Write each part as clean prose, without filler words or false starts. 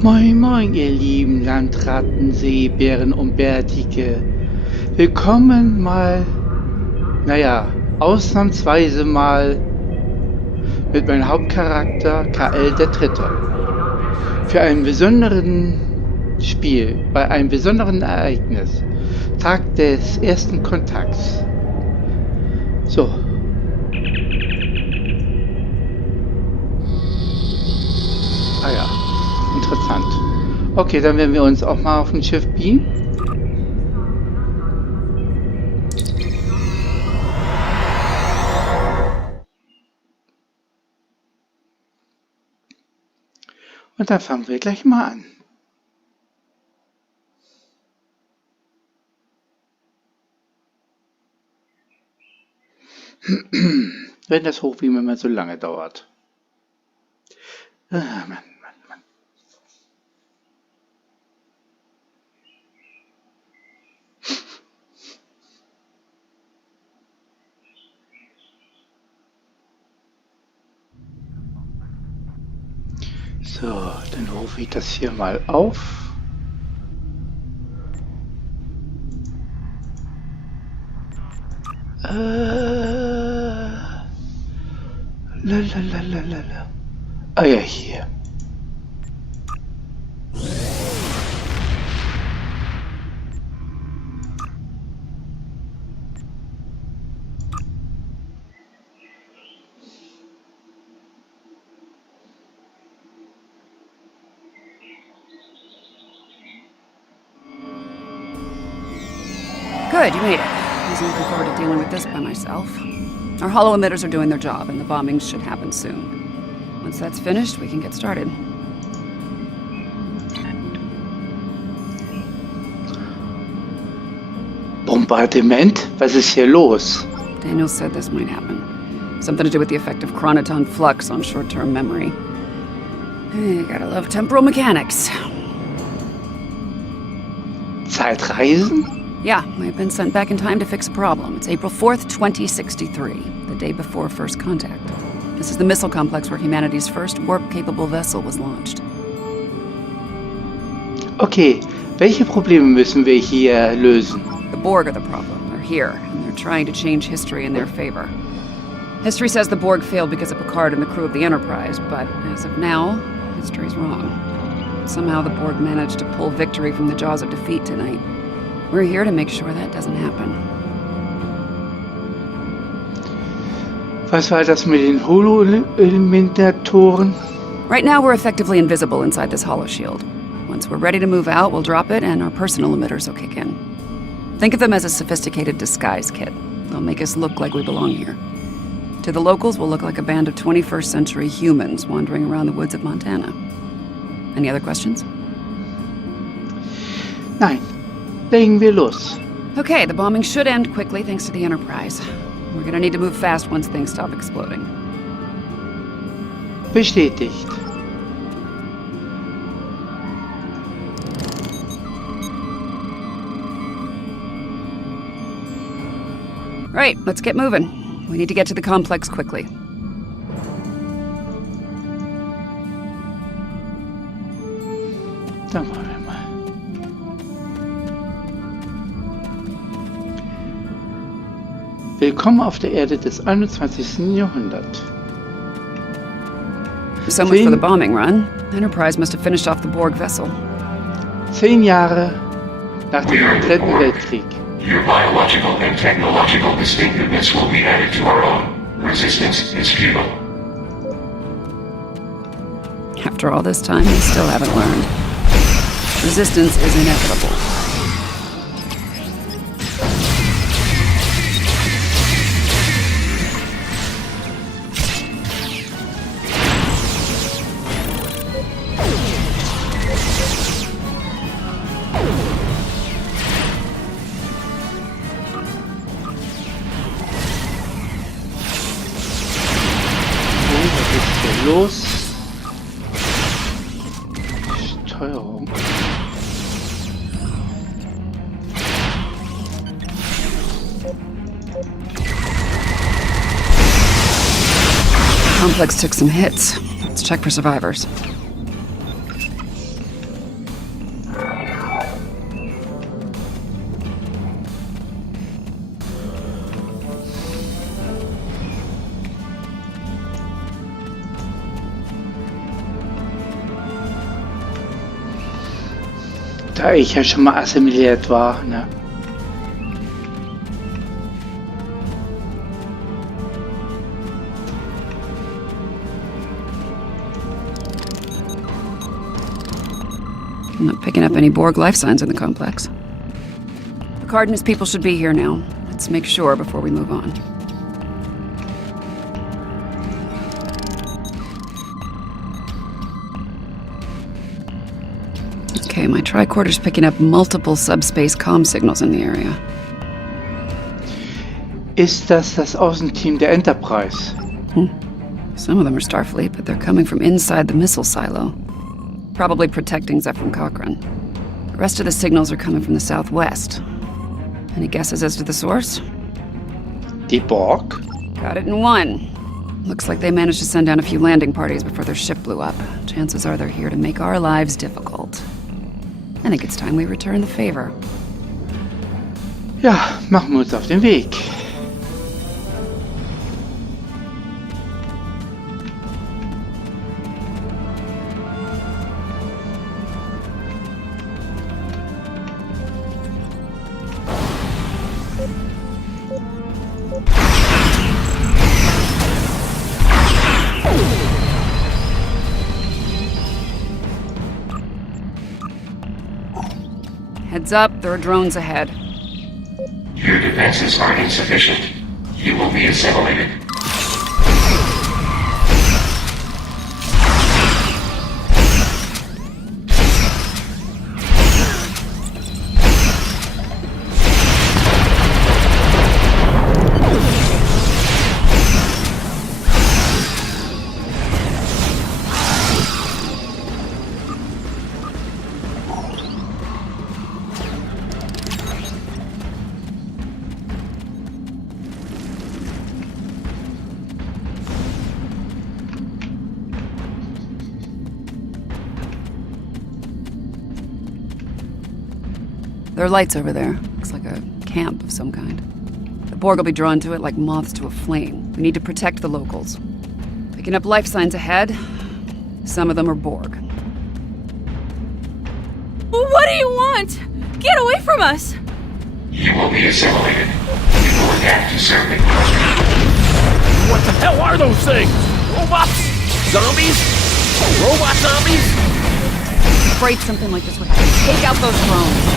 Moin moin, ihr lieben Landratten, Seebären und Bärtige. Willkommen ausnahmsweise mal mit meinem Hauptcharakter Kal-El der Dritte. Für einen besonderen Spiel, bei einem besonderen Ereignis. Tag des ersten Kontakts. So. Ah ja, interessant. Okay, dann werden wir uns auch mal auf dem Schiff beamen. Und dann fangen wir gleich mal an. Wenn das Hochbeamen immer so lange dauert. Ah, Mann. So, dann rufe ich das hier mal auf. Lalalala. Ah ja, hier. Good, you made it. I wasn't looking forward to dealing with this by myself. Our hollow emitters are doing their job, and the bombings should happen soon. Once that's finished, we can get started. Bombardement? Was ist hier los? Daniel said this might happen. Something to do with the effect of chronoton flux on short-term memory. Hey, gotta love temporal mechanics. Zeitreisen? Yeah, we've been sent back in time to fix a problem. It's April 4th, 2063, the day before First Contact. This is the missile complex where humanity's first warp-capable vessel was launched. Okay, welche Probleme müssen wir hier lösen? The Borg are the problem. They're here, and they're trying to change history in their favor. History says the Borg failed because of Picard and the crew of the Enterprise, but as of now, history's wrong. Somehow the Borg managed to pull victory from the jaws of defeat tonight. We're here to make sure that doesn't happen. Was war das mit den Holo-Eliminatoren? Right now we're effectively invisible inside this holoshield. Once we're ready to move out, we'll drop it and our personal emitters will kick in. Think of them as a sophisticated disguise kit. They'll make us look like we belong here. To the locals, we'll look like a band of 21st century humans wandering around the woods of Montana. Any other questions? Nein. Legen wir los. Okay, the bombing should end quickly thanks to the Enterprise. We're gonna need to move fast once things stop exploding. Bestätigt. Right, let's get moving. We need to get to the complex quickly. Dann wollen wir mal. Willkommen auf der Erde des 21. Jahrhunderts. So much for the bombing run. Enterprise must have finished off the Borg vessel. 10 Jahre nach dem Dritten Weltkrieg. Your biological and technological distinctiveness will be added to our own. Resistance is futile. After all this time, we still haven't learned. Resistance is inevitable. Los. Steuerung. Complex took some hits. Let's check for survivors. Da ich ja schon mal assimiliert war, ne? I'm not picking up any Borg life signs in the complex. The Cardenas people should be here now. Let's make sure before we move on. Okay, my tricorder's picking up multiple subspace comm signals in the area. Ist das Außenteam der Enterprise? Some of them are Starfleet, but they're coming from inside the missile silo. Probably protecting Zephyr Cochrane. The rest of the signals are coming from the southwest. Any guesses as to the source? Die Borg? Got it in one. Looks like they managed to send down a few landing parties before their ship blew up. Chances are they're here to make our lives difficult. I think it's time we return the favor. Ja, machen wir uns auf den Weg. Heads up, there are drones ahead. Your defenses are insufficient. You will be assimilated. There are lights over there. Looks like a camp of some kind. The Borg will be drawn to it like moths to a flame. We need to protect the locals. Picking up life signs ahead. Some of them are Borg. What do you want? Get away from us! You will be assimilated. You will adapt to certain. What the hell are those things? Robots? Zombies? Robot zombies? Afraid something like this would happen. Take out those drones.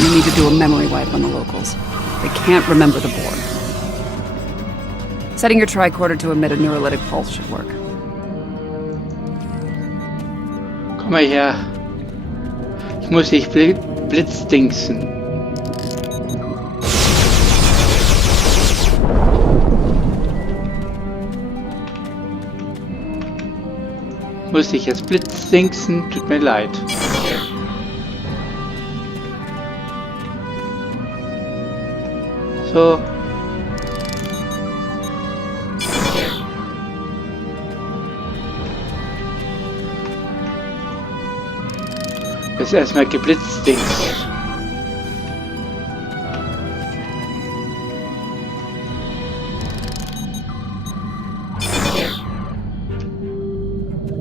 We need to do a memory wipe on the locals. They can't remember the Borg. Setting your tricorder to emit a neurolytic pulse should work. Komm mal her. Ich muss dich blitzdingsen. Muss ich jetzt blitzdingsen? Tut mir leid. So. Jetzt erstmal geblitzt Dings.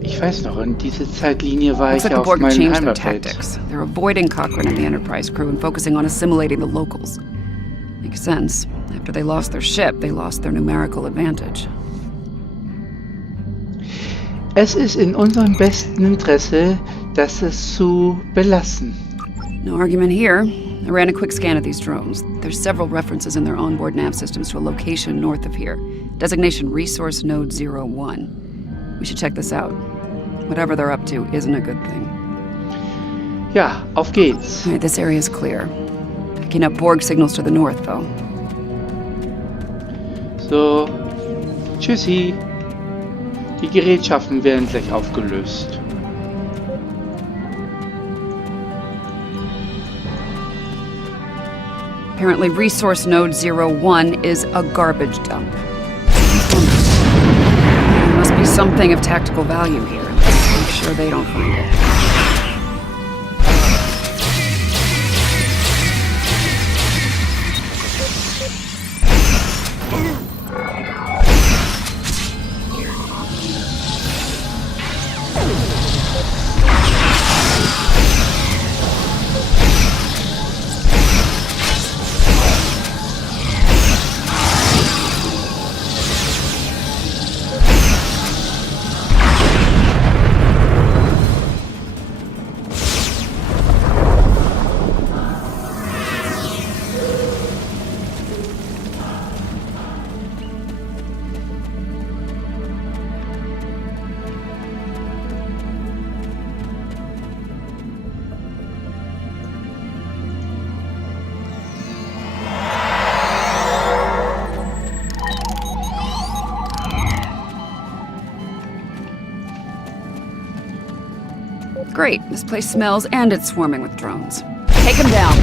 Ich weiß noch, in dieser Zeitlinie war Looks ich like the auf Borg meinem changed their Heimatwelt. tactics. They're avoiding Cochrane and the Enterprise crew and focusing on assimilating the locals. Makes sense. After they lost their ship, they lost their numerical advantage. Es ist in unserem besten Interesse, das es zu belassen. No argument here. I ran a quick scan of these drones. There's several references in their onboard nav systems to a location north of here. Designation Resource Node 01. We should check this out. Whatever they're up to isn't a good thing. Ja, auf geht's. All right, this area is clear. Picking up Borg signals to the north, though. So, tschüssi. Die Gerätschaften werden gleich aufgelöst. Apparently, Resource Node 01 is a garbage dump. There must be something of tactical value here. Let's make sure they don't find it. Great. This place smells and it's swarming with drones. Take them down.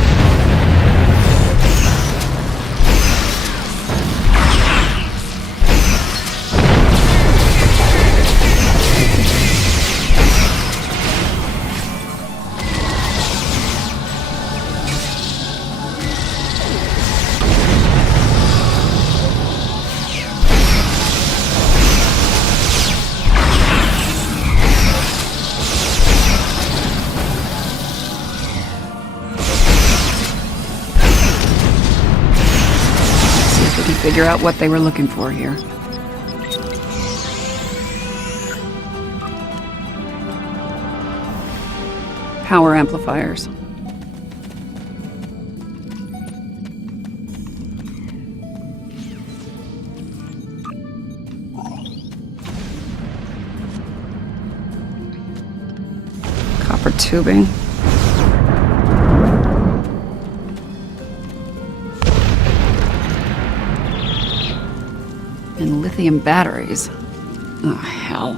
Figure out what they were looking for here. Power amplifiers. Copper tubing. And lithium batteries. Oh, hell.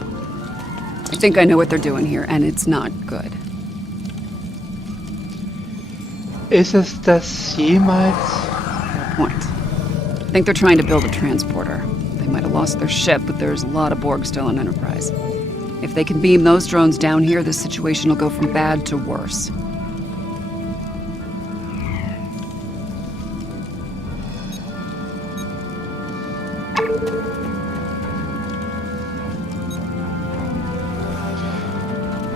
I think I know what they're doing here, and it's not good. Ist es das jemals? Fair point. I think they're trying to build a transporter. They might have lost their ship, but there's a lot of Borg still in Enterprise. If they can beam those drones down here, this situation will go from bad to worse.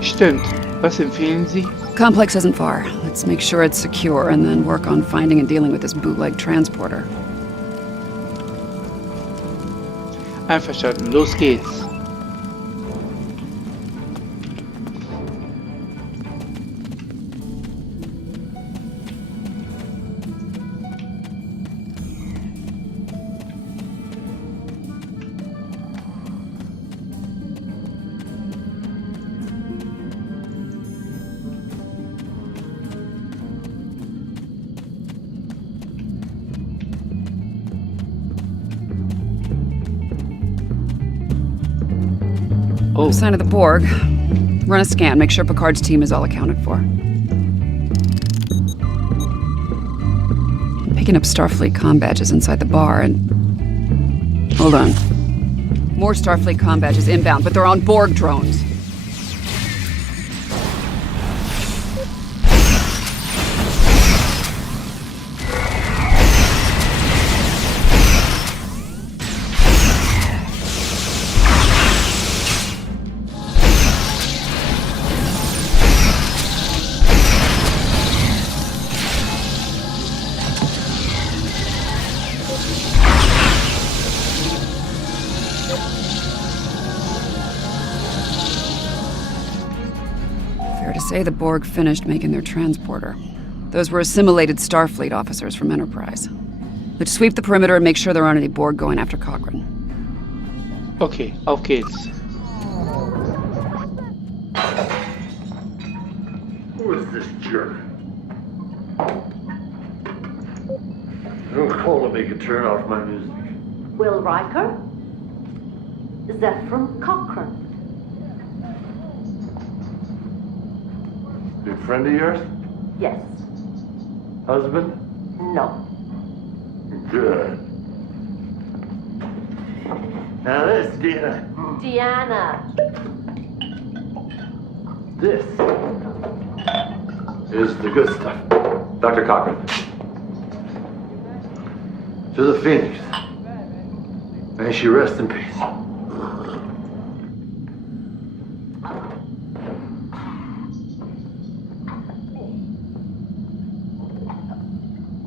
Stimmt. Was empfehlen Sie? Complex isn't far. Let's make sure it's secure and then work on finding and dealing with this bootleg transporter. Einverstanden. Los geht's. No sign of the Borg. Run a scan, make sure Picard's team is all accounted for. I'm picking up Starfleet comm badges inside the bar and... Hold on. More Starfleet comm badges inbound, but they're on Borg drones. Say the Borg finished making their transporter. Those were assimilated Starfleet officers from Enterprise. Let's sweep the perimeter and make sure there aren't any Borg going after Cochrane. Okay, auf geht's. Who is this jerk? Don't call to make a turn off my music. Will Riker? Zephram Cochrane. Good friend of yours? Yes. Husband? No. Good. Now this, Deanna. this is the good stuff. Dr. Cochrane. To the Phoenix. May she rest in peace.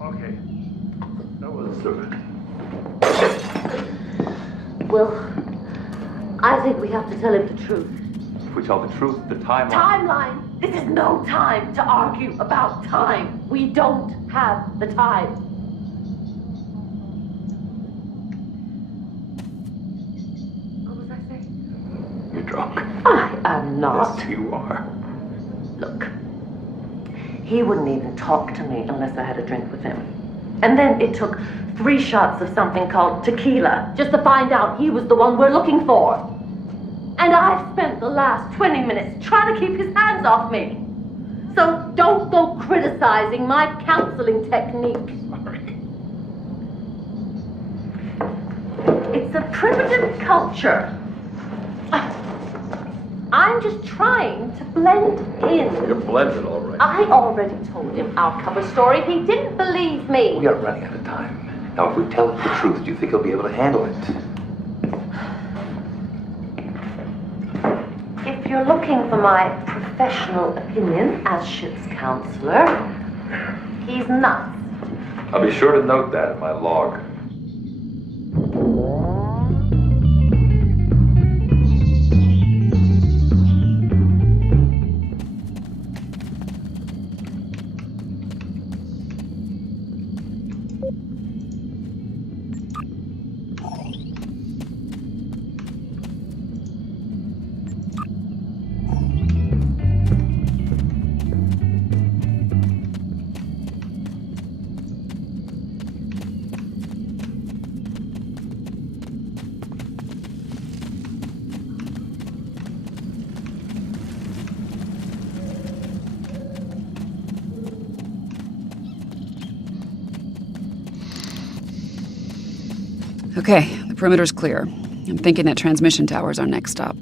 Okay. That wasn't so good. Well, I think we have to tell him the truth. If we tell the truth, the timeline... Timeline! This is no time to argue about time. We don't have the time. What was I saying? You're drunk. I am not. Yes, you are. Look, he wouldn't even talk to me unless I had a drink with him. And then it took 3 shots of something called tequila just to find out he was the one we're looking for. And I've spent the last 20 minutes trying to keep his hands off me. So don't go criticizing my counseling technique. Sorry. It's a primitive culture. I'm just trying to blend in. You're blended, all right. I already told him our cover story. He didn't believe me. We are running out of time. Now, if we tell him the truth, do you think he'll be able to handle it? If you're looking for my professional opinion as ship's counselor, he's nuts. I'll be sure to note that in my log. Okay, the perimeter's clear. I'm thinking that transmission tower's our next stop.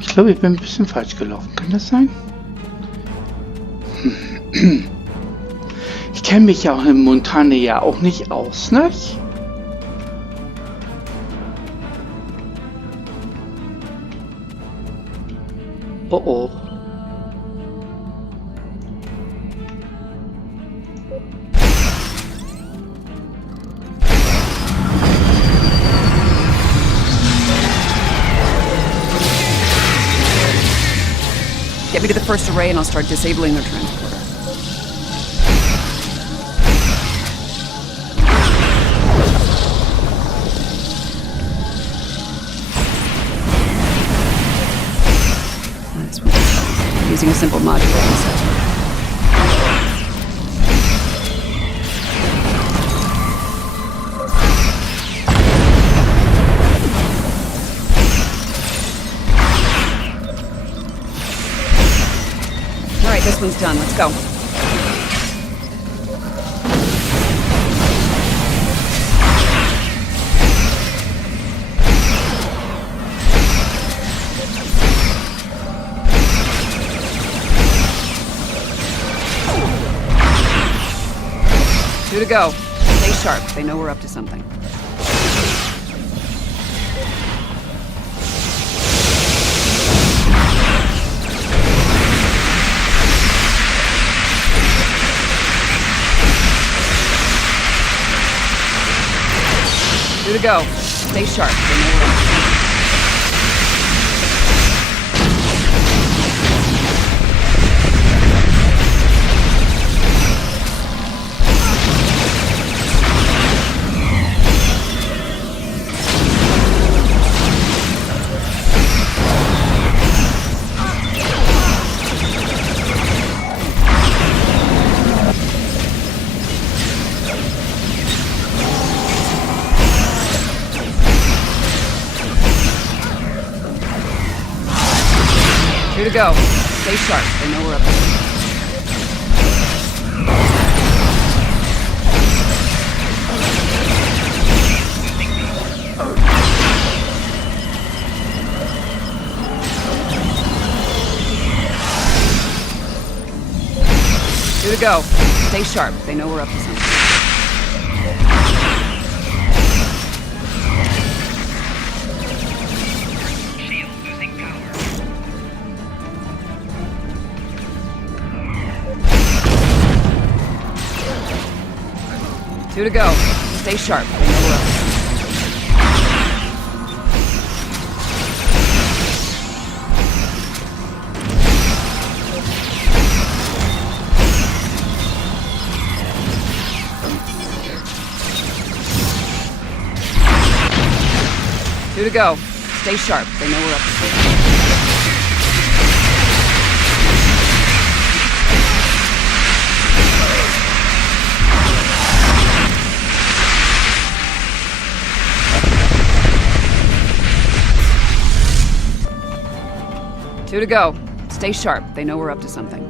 Ich glaube, ich bin ein bisschen falsch gelaufen. Kann das sein? Ich kenne mich ja auch in Montana ja auch nicht aus, ne? Oh oh. Get me to the first array and I'll start disabling their transporter. This one's using a simple modular reset. All right, this one's done. Let's go. Two to go. Stay sharp. They know we're up to something. Two to go. Stay sharp. They know we're up to something. Two to go. Stay sharp. They know we're up to something. Two to go. Stay sharp. They know we're up to something. Two to go. Stay sharp. They know we're up to something. Two to go. Stay sharp. They know we're up to something. Two to go. Stay sharp. They know we're up to something.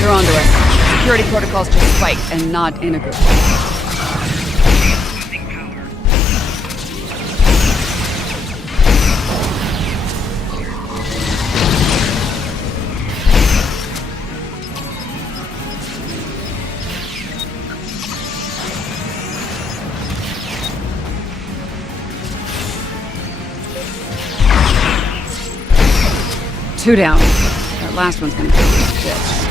They're onto us. Security protocols just spiked and not integrate. Two down. That last one's gonna be a bitch.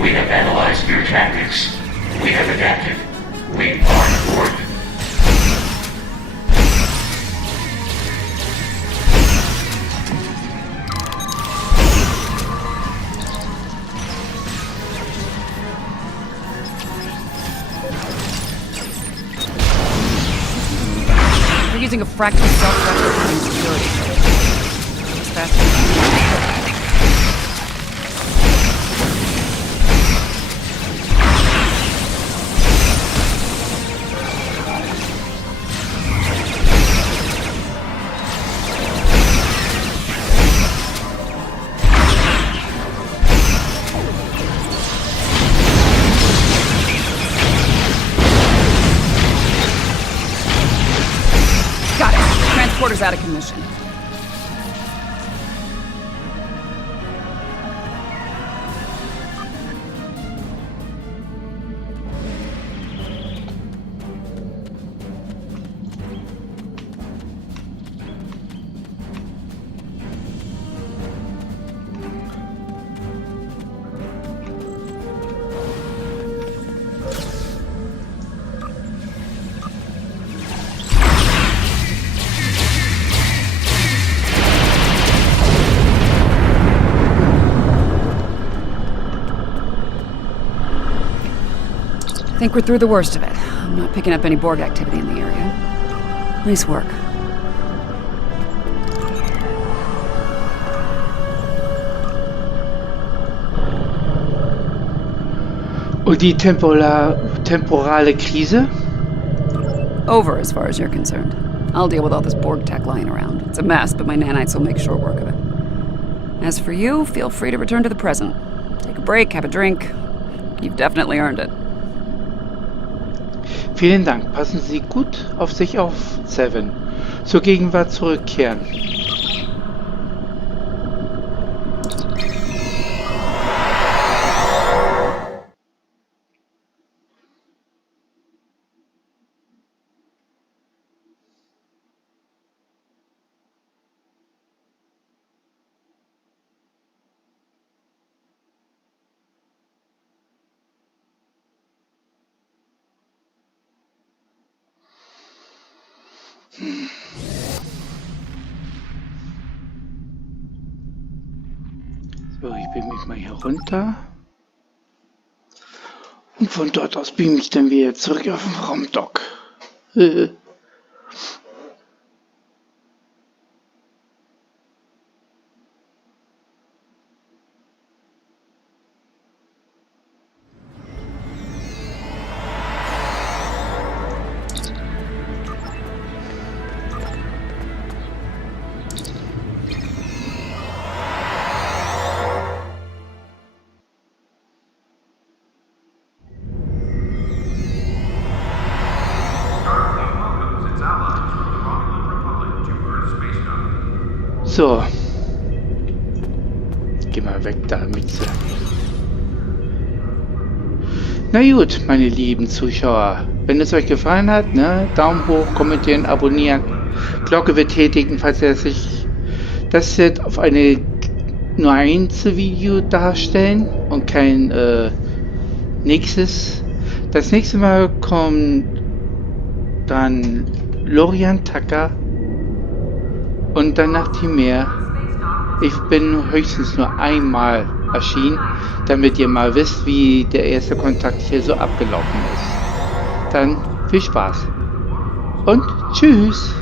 We have analyzed your tactics. We have adapted. We are board. We're using a fractal self-replicating security. It's faster. Transporter's out of commission. think we're through the worst of it. I'm not picking up any Borg activity in the area. Nice work. Und die temporale Krise? Over as far as you're concerned. I'll deal with all this Borg tech lying around. It's a mess, but my nanites will make short work of it. As for you, feel free to return to the present. Take a break, have a drink. You've definitely earned it. Vielen Dank. Passen Sie gut auf sich auf, Seven. Zur Gegenwart zurückkehren. So, ich beam mich mal hier runter. Und von dort aus beam ich dann wieder zurück auf den Raumdock. So. Geh mal weg da, Mütze. Na gut, meine lieben Zuschauer. Wenn es euch gefallen hat, ne, Daumen hoch, kommentieren, abonnieren, Glocke betätigen, falls ihr sich das jetzt auf eine nur Einzelvideo darstellen und kein nächstes. Das nächste Mal kommt dann Lorian Tucker und danach die mehr. Ich bin höchstens nur einmal erschienen, damit ihr mal wisst, wie der erste Kontakt hier so abgelaufen ist. Dann viel Spaß und tschüss!